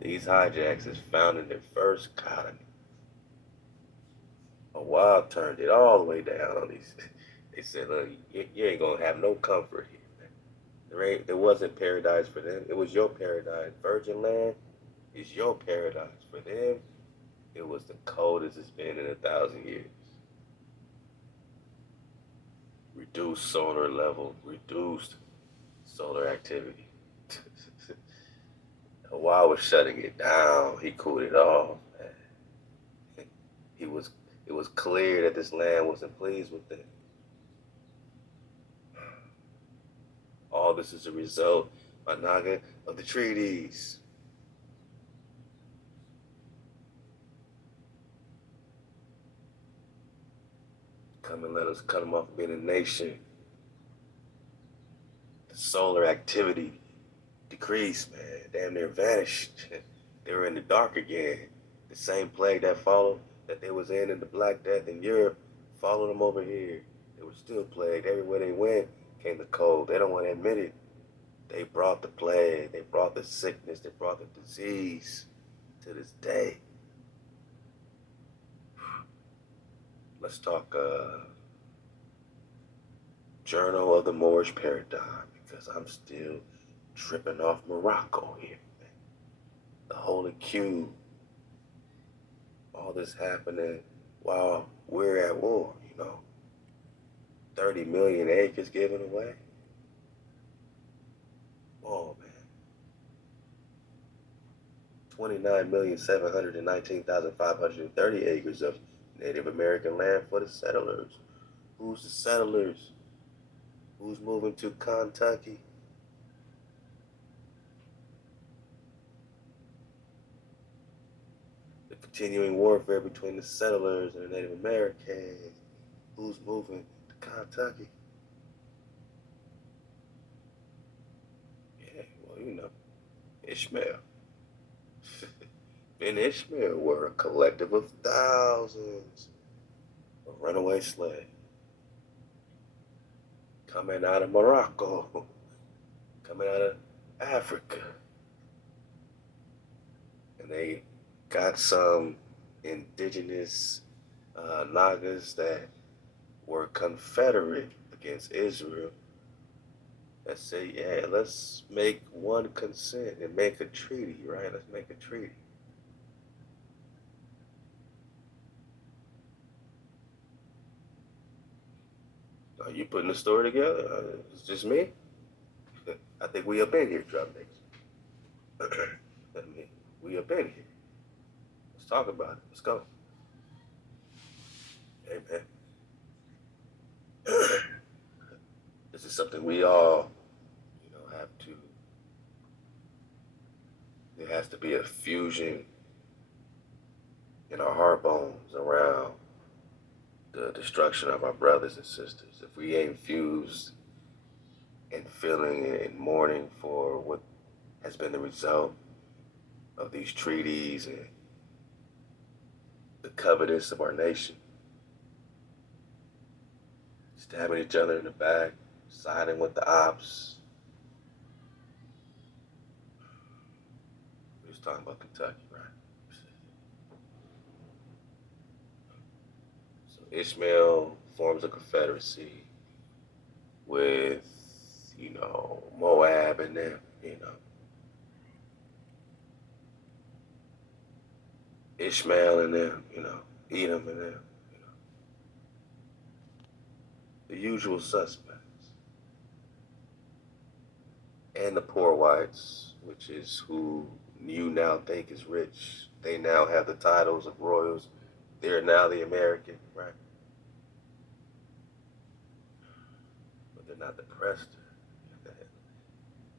These hijacks is found in their first colony. A wild turned it all the way down on these. They said, look, you ain't gonna have no comfort here, man. There wasn't paradise for them. It was your paradise. Virgin land is your paradise. For them, it was the coldest it's been in 1,000 years. Reduced solar level, reduced solar activity. Hawaii was shutting it down. He cooled it off. He was. It was clear that this land wasn't pleased with it. All this is a result, Naga, of the treaties. Come and let us cut them off being a nation. The solar activity decreased, man. Damn near vanished. They were in the dark again. The same plague that followed that they was in the Black Death in Europe followed them over here. They were still plagued. Everywhere they went came the cold. They don't want to admit it. They brought the plague. They brought the sickness. They brought the disease to this day. Let's talk Journal of the Moorish Paradigm because I'm still tripping off Morocco here. Man. The Holy Cube. All this happening while we're at war, 30 million acres given away. Oh, man. 29,719,530 acres of Native American land for the settlers. Who's the settlers? Who's moving to Kentucky? The continuing warfare between the settlers and the Native Americans. Who's moving to Kentucky? Yeah, well, Ishmael. Ben Ishmael were a collective of thousands of runaway slaves coming out of Morocco, coming out of Africa. And they got some indigenous Nagas that were confederate against Israel that say, yeah, let's make one consent and make a treaty, right? Let's make a treaty. Are you putting the story together? It's just me. I think we up in here, Drop Nation. I mean, we up in here. Let's talk about it. Let's go. Hey, man. This is something we all, have to. There has to be a fusion in our heart bones around the destruction of our brothers and sisters. If we ain't fused and feeling and mourning for what has been the result of these treaties and the covetous of our nation, stabbing each other in the back, siding with the ops. We was talking about Kentucky, right? So Ishmael forms a confederacy with, Moab and them. Ishmael and them, Edom and them, the usual suspects. And the poor whites, which is who you now think is rich. They now have the titles of royals. They're now the American, right? But they're not the Prester.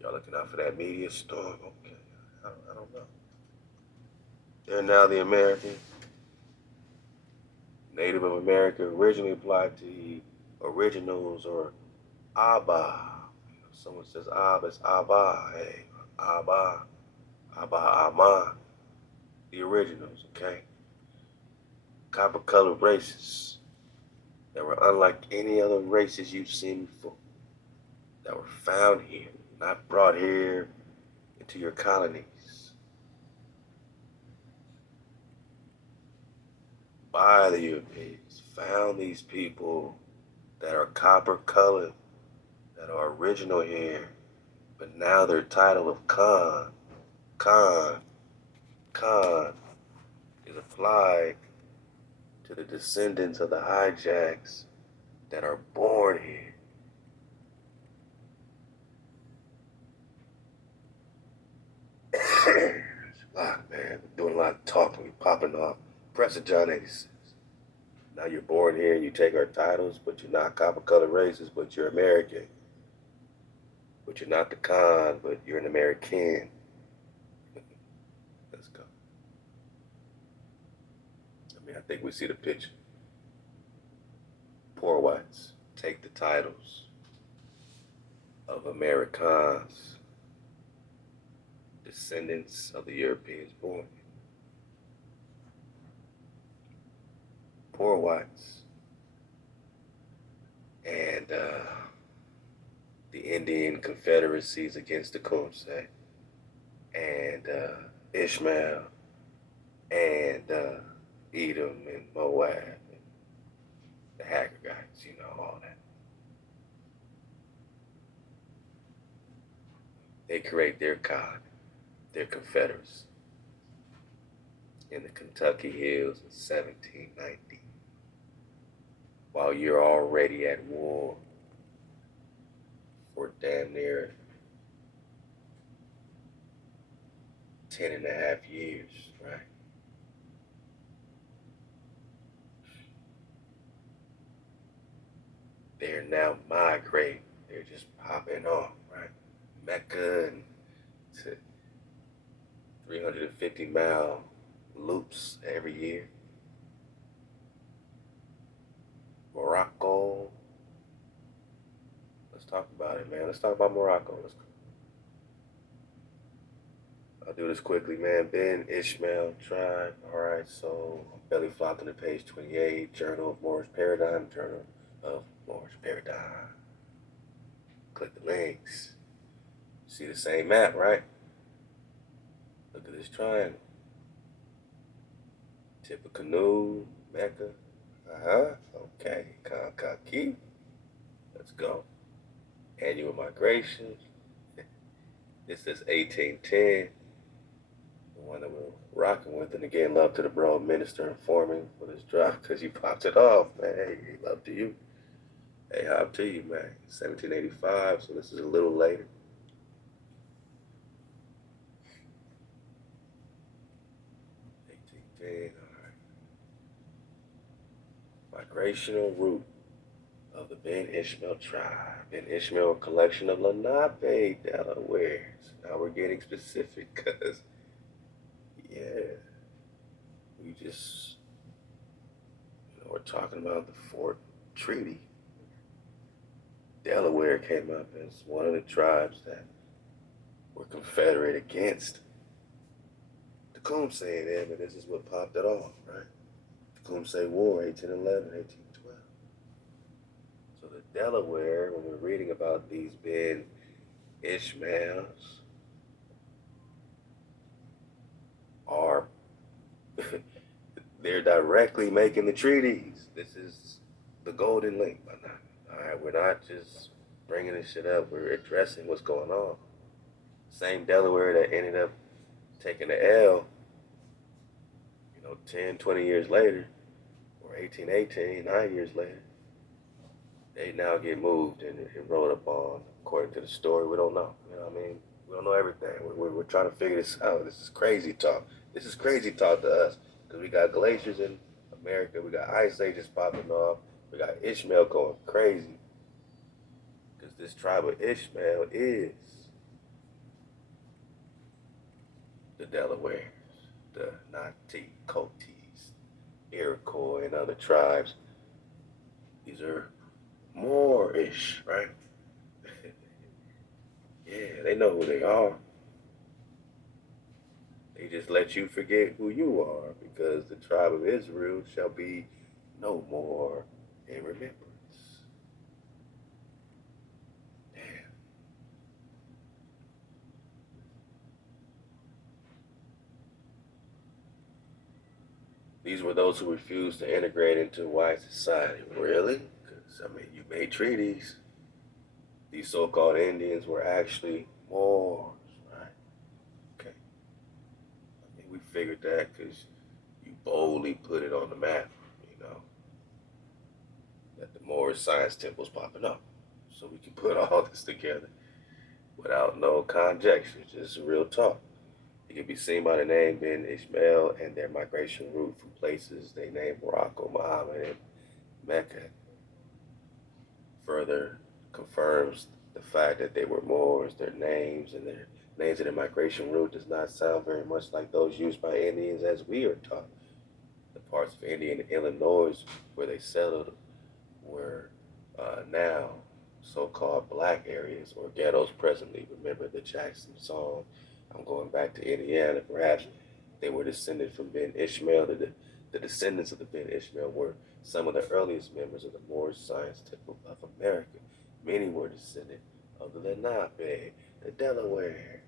Y'all looking out for that media storm? Okay, I don't know. They're now the American. Native of America originally applied to the originals or Abba. Someone says Ab, it's Abba. Hey, Abba, Abba, Ama. The originals, okay? Copper colored races that were unlike any other races you've seen before, that were found here, not brought here into your colonies. by the Europeans, found these people that are copper colored, that are original here, but now their title of Khan, Khan is applied to the descendants of the hijacks that are born here. Look, man, doing a lot of talking, we popping off. Prester John 86. Now you're born here and you take our titles, but you're not copper colored races, but you're American. But you're not the Khan, but you're an American. Let's go. I mean, I think we see the picture. Poor whites take the titles of Americans, descendants of the Europeans born. Poor whites. And the Indian confederacies against the Kumse, and Ishmael, and Edom, and Moab, and the Hagarites, you know, all that. They create their Khan, their confederacy, in the Kentucky hills in 1790, while you're already at war for damn near 10 and a half years, right? They're now migrating. They're just popping off, right? Mecca and to 350-mile loops every year. Morocco. Let's talk about it, man. Let's talk about Morocco. I'll do this quickly, man. Ben Ishmael tribe. All right, so I'm belly flopping to page 28, Journal of Moorish Paradigm, Journal of Moorish Paradigm. Click the links. See the same map, right? Look at this triangle. Tip of canoe, Mecca. Okay. Kankaki. Let's go. Annual migration. This is 1810. The one that we're rocking with. And again, love to the bro minister informing for this drop because you popped it off, man. Hey, love to you. Hey, hop to you, man. 1785, so this is a little later. All right. Migrational route of the Ben Ishmael tribe. Ben Ishmael, a collection of Lenape, Delaware. So now we're getting specific because, yeah, we just, we're talking about the Fort Treaty. Delaware came up as one of the tribes that were confederate against the Kumse and them, and this is what popped it off, right? The Kumse War, 1811, 1812. So the Delaware, when we're reading about these Ben Ishmaels, are they're directly making the treaties. This is the golden link. All right, we're not just bringing this shit up. We're addressing what's going on. Same Delaware that ended up taking the L, 10, 20 years later, or 1818, 9 years later, they now get moved and rolled up on, according to the story. We don't know. You know what I mean? We don't know everything. We're trying to figure this out. This is crazy talk. This is crazy talk to us because we got glaciers in America. We got ice ages popping off. We got Ishmael going crazy because this tribe of Ishmael is the Delawares, the Nati, Cotis, Iroquois, and other tribes. These are Moorish, right? Yeah, they know who they are. They just let you forget who you are because the tribe of Israel shall be no more in remembrance. Damn. These were those who refused to integrate into white society. Really? Because, I mean, you made treaties. These so-called Indians were actually Moors, right? Okay. I mean, we figured that because you boldly put it on the map, you know, that the Moorish science temple's popping up. So we can put all this together without no conjecture, just real talk. It can be seen by the name Ben Ishmael and their migration route from places they named Morocco, Muhammad, and Mecca. Further confirms the fact that they were Moors. Their names and their migration route does not sound very much like those used by Indians as we are taught. The parts of India and Illinois where they settled were now so-called black areas or ghettos presently. Remember the Jackson song, I'm going back to Indiana. Perhaps they were descended from Ben Ishmael. The descendants of the Ben Ishmael were some of the earliest members of the Moorish Science Temple of America. Many were descended of the Lenape, the Delaware,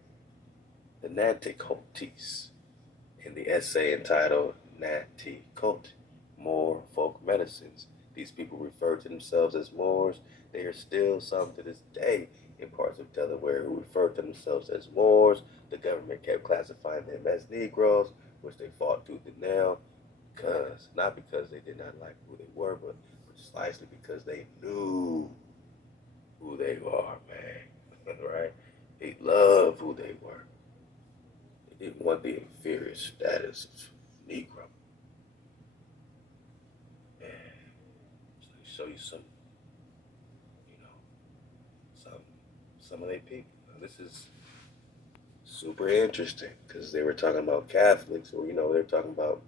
the Nanticotis. In the essay entitled Nanticote, Moor Folk Medicines, these people refer to themselves as Moors. They are still some to this day in parts of Delaware who refer to themselves as Moors. The government kept classifying them as Negroes, which they fought tooth and nail, not because they did not like who they were, but precisely because they knew who they are, man. Right? They loved who they were. They didn't want the inferior status of Negro. And so they show you some, you know, some of their people. Now, this is super interesting because they were talking about Catholics, or they're talking about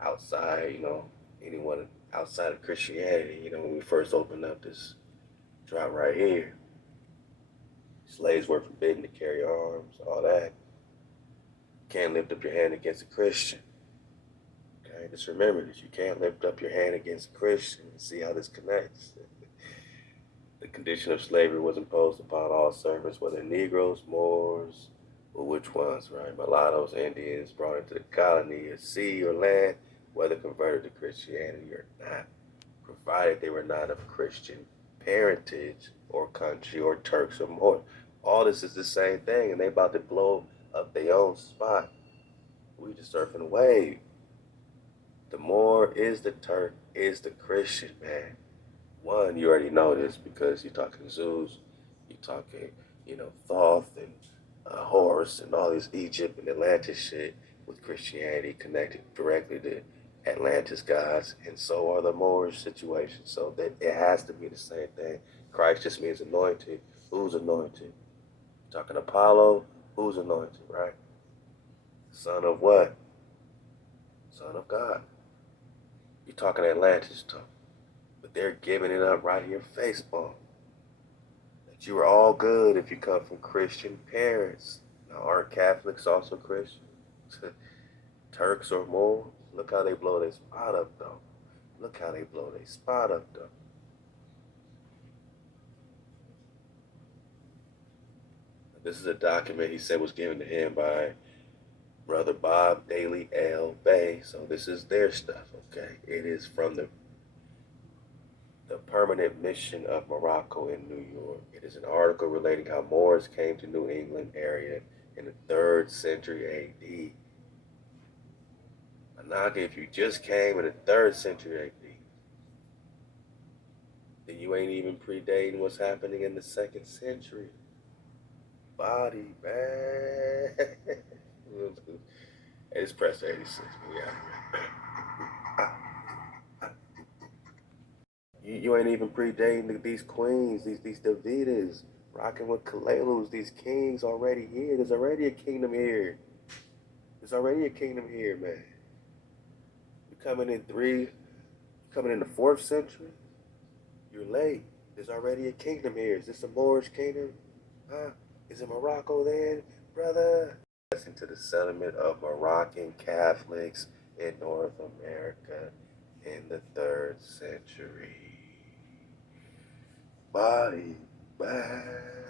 outside, anyone outside of Christianity. When we first opened up this drop right here, slaves were forbidden to carry arms, all that. Can't lift up your hand against a Christian. Okay, just remember that you can't lift up your hand against a Christian and see how this connects. The condition of slavery was imposed upon all servants, whether Negroes, Moors, or which ones, right? Mulattoes, Indians brought into the colony at sea or land, whether converted to Christianity or not, provided they were not of Christian parentage or country or Turks or Moors. All this is the same thing, and they about to blow up their own spot. We just surfing a wave. The Moor is the Turk, is the Christian, man. One, you already know this because you're talking Zeus, you're talking, Thoth and Horus and all this Egypt and Atlantis shit with Christianity connected directly to Atlantis gods, and so are the Moorish situations. So that it has to be the same thing. Christ just means anointed. Who's anointed? Talking Apollo, who's anointed, right? Son of what? Son of God. You're talking Atlantis talk. But they're giving it up right here, face palm. That you are all good if you come from Christian parents. Now, aren't Catholics also Christian? Turks or more? Look how they blow their spot up, though. Look how they blow their spot up, though. This is a document he said was given to him by Brother Bob Daly L. Bay. So this is their stuff, okay? It is from the Permanent Mission of Morocco in New York. It is an article relating how Moors came to New England area in the 3rd century A.D. Anaka, if you just came in the 3rd century A.D., then you ain't even predating what's happening in the 2nd century. Body, man. It's Prester 86. Yeah. You ain't even predating these queens, these Davidas, rocking with Kalelus, these kings already here. There's already a kingdom here. There's already a kingdom here, man. You're coming in the 4th century. You're late. There's already a kingdom here. Is this a Moorish kingdom? Huh? Is it Morocco then, brother? To the settlement of Moroccan Catholics in North America in the 3rd century. Body bag.